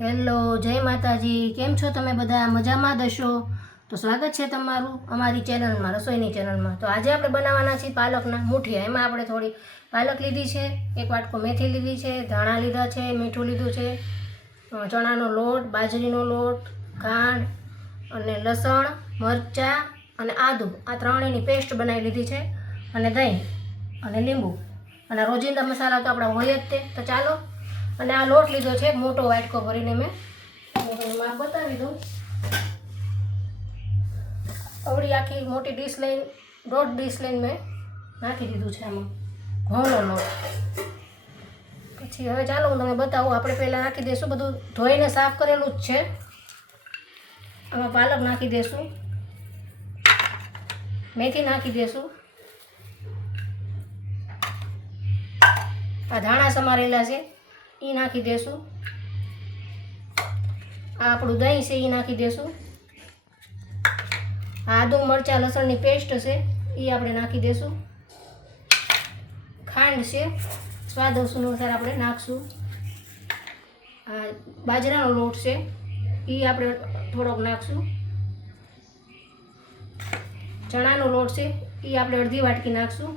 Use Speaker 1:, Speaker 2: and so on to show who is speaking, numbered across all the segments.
Speaker 1: Hello, જય માતાજી. કેમ છો તમે બધા? મજામાં દશો તો સ્વાગત છે તમારું અમારી ચેનલમાં, રસોઈની ચેનલમાં. તો આજે આપણે બનાવવાના છીએ પાલકના મુઠિયા. એમાં આપણે થોડી પાલક લીધી છે, એક વાટકો મેથી લીધી છે, ધાણા લીધા છે, મીઠું લીધું છે ચણાનો લોટ, બાજરીનો લોટ, ખાંડ અને લસણ, મરચાં અને આદુ. આ ત્રણેયની પેસ્ટ બનાવી લીધી છે. અને દહીં અને લીંબુ. અને રોજિંદા મસાલા તો આપણા હોય જ તે. તો ચાલો અને આ લોટ લીધો છે મોટો વાટકો ભરીને મેં. માપ બતાવી દઉં. અવળી આખી મોટી ડીશ લઈને, દોઢ ડીશ લઈને મેં નાખી દીધું છે આમાં. ઘઉંનો લોટ. પછી હવે ચાલો હું તમને બતાવું. આપણે પહેલાં નાખી દઈશું. બધું ધોઈને સાફ કરેલું જ છે. આમાં પાલક નાખી દઈશું. મેથી નાખી દઈશું. આ ધાણા સમારેલા છે. એ નાખી દઈશું આ આપણું દહીં છે એ નાખી દઈશું આદું મરચાં, લસણની પેસ્ટ છે એ આપણે નાખી દઈશું ખાંડ છે, સ્વાદ અનુસાર આપણે નાખશું. આ બાજરાનો લોટ છે એ આપણે થોડોક નાખશું. ચણાનો લોટ છે એ આપણે અડધી વાટકી નાખશું.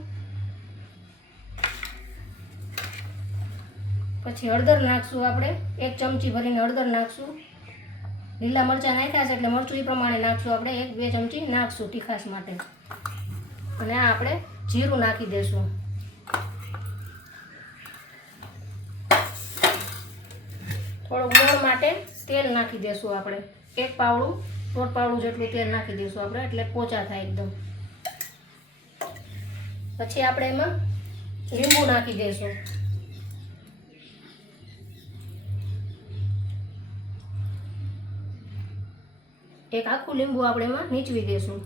Speaker 1: પછી હળદર નાખશું આપણે. એક ચમચી ભરીને હળદર નાખશું. લીલા મરચાં નાખ્યા છે એટલે મરચું એ પ્રમાણે નાખશું આપણે. એક, બે ચમચી નાખશું તીખાશ માટે. અને આ આપણે જીરું નાખી દઈશું થોડુંક મોણ માટે તેલ નાખી દઈશું આપણે. એક પાવડું, દોઢ પાવડું જેટલું તેલ નાખી દઈશું આપણે, એટલે પોચા થાય એકદમ. પછી આપણે એમાં લીંબુ નાખી દઈશું એક આખું લીંબુ આપણે એમાં નીચવી દઈશું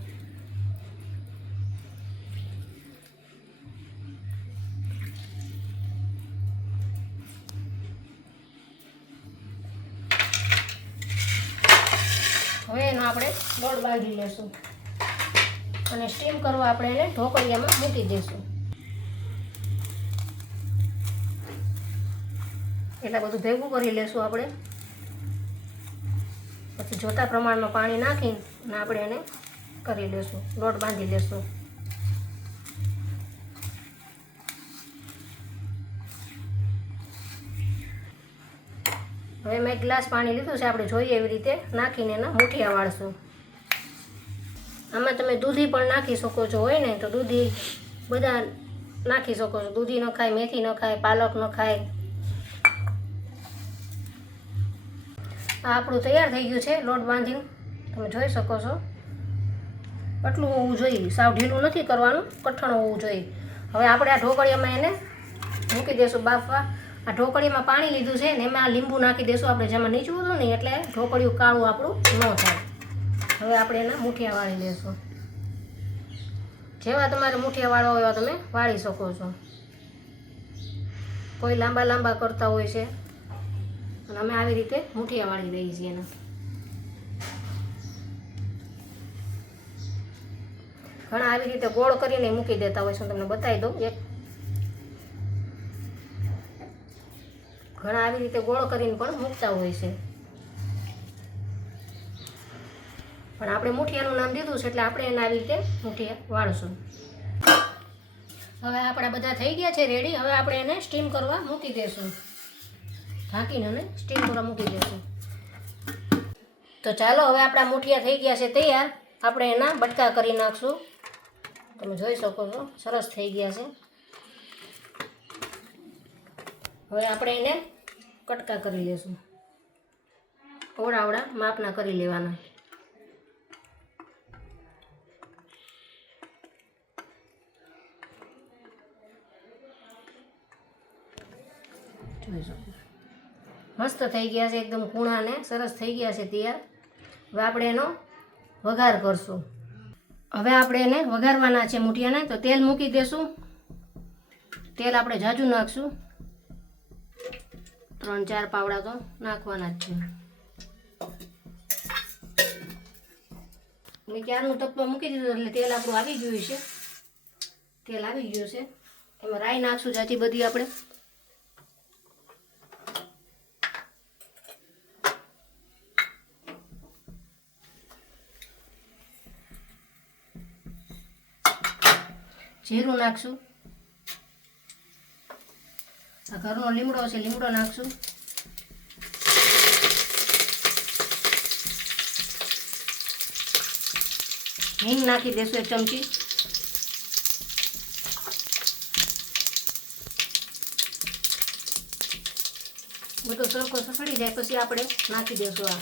Speaker 1: હવે એનો આપણે લોટ બાંધી લેશું. અને સ્ટીમ કરવા આપણે એને ઢોકળિયામાં મૂકી દઈશું એટલા બધું ભેગું કરી લેશું આપણે. પછી જોતા પ્રમાણમાં પાણી નાખીને આપણે એને કરી લેશું. લોટ બાંધી લેશું. હવે મેં ગ્લાસ પાણી લીધું છે, આપણે જોઈએ એવી રીતે નાખીને એના મુઠિયા વાળશું. આમાં તમે દૂધી પણ નાખી શકો છો, હોય ને? તો દૂધી બધા નાખી શકો છો. દૂધી ન ખાય, મેથી ન ખાય, પાલક ન ખાય. આ આપણું તૈયાર થઈ ગયું છે લોટ બાંધીને. તમે જોઈ શકો છો. આટલું હોવું જોઈએ. સાવ ઢીલું નથી કરવાનું, કઠણ હોવું જોઈએ. હવે આપણે આ ઢોકળીયામાં એને મૂકી દઈશું બાફવા. આ ઢોકળીમાં પાણી લીધું છે ને એમાં લીંબુ નાખી દઈશું આપણે. જેમાં નીચવું હતું ને એટલે ઢોકળીયું કાળું આપણું ન થાય. હવે આપણે એના મુઠિયા વાળી લેશું. જેવા તમારે મુઠિયા વાળવા હોય એવા તમે વાળી શકો છો. કોઈ લાંબા લાંબા કરતા હોય છે. અને અમે આવી રીતે મુઠિયા વાળી દઈએ છીએ એને. ઘણા આવી રીતે ગોળ કરીને મૂકી દેતા હોય છે તમને બતાવી દઉં એક. ઘણા આવી રીતે ગોળ કરીને પણ મૂકતા હોય છે. પણ આપણે મુઠિયાનું નામ દીધું છે, એટલે આપણે એને આવી રીતે મુઠિયા વાળશું. હવે આપણા બધા થઈ ગયા છે, રેડી. હવે આપણે એને સ્ટીમ કરવા મૂકી દઈશું ઢાંકીને અને સ્ટીમ કરવા મૂકી દઈશું તો ચાલો, હવે આપણા મૂઠિયા થઈ ગયા છે તૈયાર. આપણે એના બટકા કરી નાખશું. તમે જોઈ શકો છો, સરસ થઈ ગયા છે. હવે આપણે એને કટકા કરી લઈશું ઓવડાવડા માપના કરી લેવાના. જોઈ શકો મસ્ત થઈ ગયા છે એકદમ કૂણાને સરસ થઈ ગયા છે તૈયાર. હવે આપણે એનો વઘાર કરશું. હવે આપણે એને વઘારવાના છે મૂઠિયાને, તો તેલ મૂકી દેશું. તેલ આપણે જાજુ નાખશું. ત્રણ, ચાર પાવડા તો નાખવાના જ છે. મેં ક્યારનું તપવા મૂકી દીધું એટલે તેલ આપણું આવી ગયું છે. તેલ આવી ગયું છે. એમાં રાઈ નાખશું જાતી બધી આપણે. જીરું નાખશું. આ ઘરનો લીમડો છે, લીમડો નાખશું. હિંગ નાખી દેશું એક ચમચી. બધું સરખો સફળી જાય, પછી આપણે નાખી દેશું આ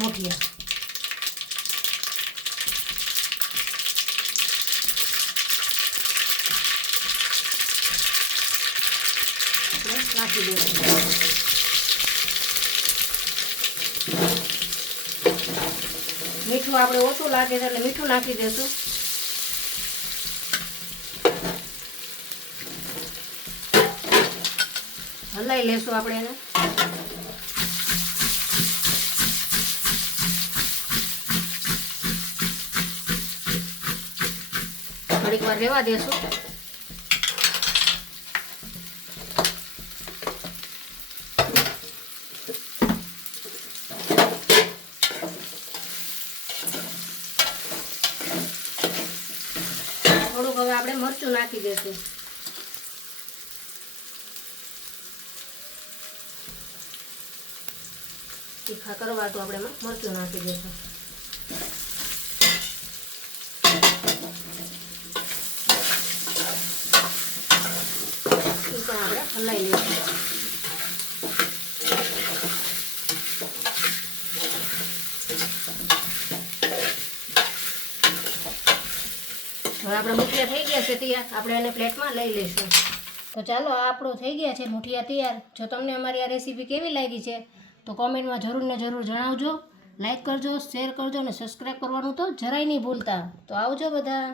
Speaker 1: મુઠિયા આપણે મીઠું આપણે ઓછું લાગે છે એટલે મીઠું નાખી દેશું. હલાઈ લેશું આપણે એને. થોડીક વાર રેવા દેશું થોડુંક હવે આપણે મરચું નાખી દેશું. તીખા કરવા તો આપણે એમાં મરચું નાખી દઈશું પણ આપણે હલાવી લઈશું હવે આપણે મુઠિયા થઈ ગયા છે તૈયાર. આપણે એને પ્લેટમાં લઈ લઈશું. તો ચાલો, આ આપણો થઈ ગયા છે મુઠિયા તૈયાર. જો તમને અમારી આ રેસીપી કેવી લાગી છે, તો કોમેન્ટમાં જરૂર ને જરૂર જણાવજો. લાઈક કરજો શેર કરજો અને સબસ્ક્રાઈબ કરવાનું તો જરાય નહીં ભૂલતા. તો આવજો બધા.